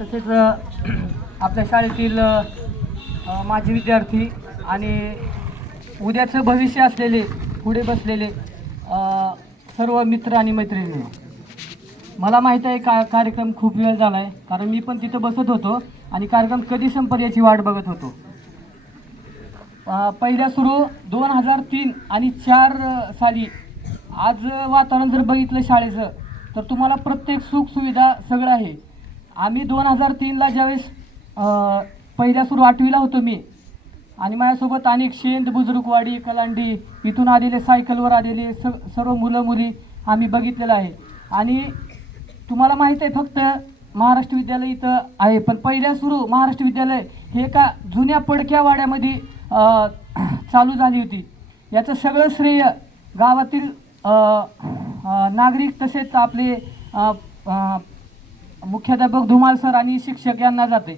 तसेच आपल्या शाळेतील माजी विद्यार्थी आणि उद्याचं भविष्य असलेले पुढे बसलेले सर्व मित्र आणि मैत्रिणी, मला माहीत आहे कार्यक्रम खूप वेळ झाला आहे, कारण मी पण तिथं बसत होतो आणि कार्यक्रम कधी संपेल याची वाट बघत होतो. पहिल्या सुरू 2003 आणि 4 साली आज वातावरण जर बघितलं शाळेचं तर तुम्हाला प्रत्येक सुखसुविधा सगळं आहे. आम्ही 2003ला ज्यावेळेस पहिल्या सुरू 8वीला होतो मी, आणि माझ्यासोबत अनेक शेंद बुजुर्गवाडी कलांडी इथून आलेले सायकलवर आलेले सर्व मुलं मुली आम्ही बघितलेलं आहे. आणि तुम्हाला माहीत आहे फक्त महाराष्ट्र विद्यालय इथं आहे, पण पहिल्या सुरू महाराष्ट्र विद्यालय हे का जुन्या पडक्या वाड्यामध्ये चालू झाली होती. याचं सगळं श्रेय गावातील नागरिक तसेच आपले मुख्याध्यापक धुमाळ सर आणि शिक्षक यांना जाते.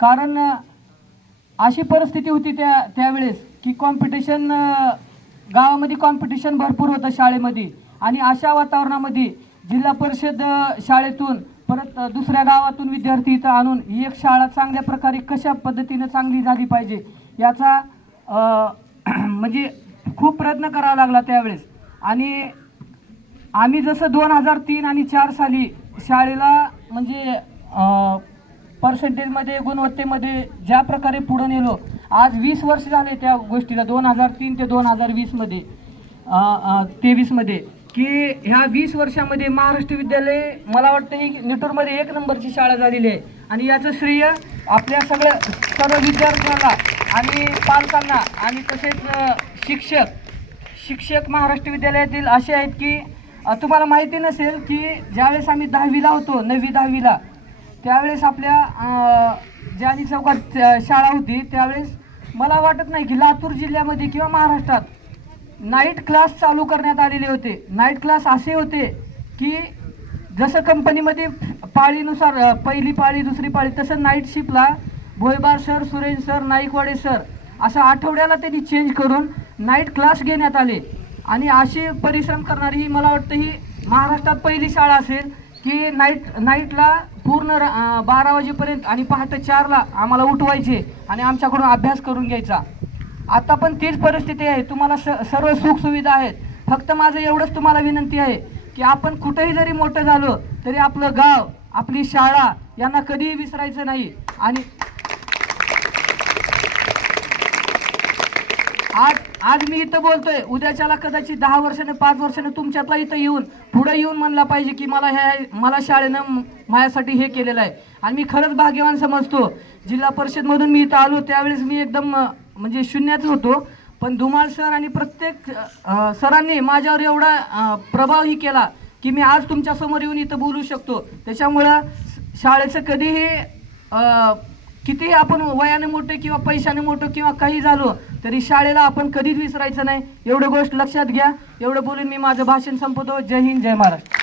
कारण अशी परिस्थिती होती त्यावेळेस की कॉम्पिटिशन, गावामध्ये कॉम्पिटिशन भरपूर होतं शाळेमध्ये, आणि अशा वातावरणामध्ये जिल्हा परिषद शाळेतून परत दुसऱ्या गावातून विद्यार्थी इथं आणून ही एक शाळा चांगल्या प्रकारे कशा पद्धतीनं चांगली झाली पाहिजे याचा म्हणजे खूप प्रयत्न करावा लागला त्यावेळेस. आणि आम्ही जसं 2003 आणि 4 साली शाळेला म्हणजे पर्सेंटेजमध्ये गुणवत्तेमध्ये ज्या प्रकारे पुढे नेलो, आज 20 वर्ष झाले त्या गोष्टीला, 2003 ते 2020मध्ये 23मध्ये, की ह्या 20 वर्षामध्ये महाराष्ट्र विद्यालय मला वाटतं ही निटूरमध्ये 1 नंबरची शाळा झालेली आहे. आणि याचं श्रेय आपल्या सर्व विद्यार्थ्यांना आणि पालकांना आणि तसेच शिक्षक महाराष्ट्र विद्यालयातील असे आहेत की तुम्हाला माहिती नसेल की ज्यावेळेस आम्ही 10वीला होतो, 9वी 10वीला, त्यावेळेस आपल्या जानी चौकात शाळा होती. त्यावेळेस मला वाटत नाही की लातूर जिल्ह्यामध्ये किंवा महाराष्ट्रात नाईट क्लास चालू करण्यात आलेले होते. नाईट क्लास असे होते की जसं कंपनीमध्ये पाळीनुसार पहिली पाळी दुसरी पाळी, तसं नाईट शिफ्टला Bhoibar sir, Suresh sir, Naikwade sir असं आठवड्याला त्यांनी चेंज करून नाईट क्लास घेण्यात आले. आणि अशी परिश्रम करणारी ही मला वाटतं ही महाराष्ट्रात पहिली शाळा असेल की नाईटला पूर्ण 12 वाजेपर्यंत आणि पहाटे 4ला आम्हाला उठवायचे आणि आमच्याकडून अभ्यास करून घ्यायचा. आता पण तीच परिस्थिती आहे. तुम्हाला सर्व सुखसुविधा आहेत. फक्त माझं एवढंच तुम्हाला विनंती आहे की आपण कुठेही जरी मोठं झालो तरी आपलं गाव, आपली शाळा यांना कधीही विसरायचं नाही. आणि आज मी इथं बोलतोय, उद्याच्याला कदाचित 10 वर्षाने 5 वर्षाने तुमच्यातला इथं पुढे येऊन म्हणला पाहिजे की मला शाळेनं माझ्यासाठी हे केलेलं आहे. आणि मी खरंच भाग्यवान समजतो. जिल्हा परिषदमधून मी इथं आलो त्यावेळेस मी एकदम म्हणजे शून्यात होतो, पण धुमाळ सर आणि प्रत्येक सरांनी माझ्यावर एवढा प्रभावही केला की मी आज तुमच्यासमोर येऊन इथं बोलू शकतो. त्याच्यामुळं शाळेचं कधीही कितीही आपण वयाने मोठे किंवा पैशाने मोठं किंवा काही झालो तरी शाळेला आपण कधीच विसरायचं नाही. एवढं गोष्ट लक्षात घ्या. एवढं बोलून मी माझं भाषण संपवतो. जय हिंद, जय महाराष्ट्र.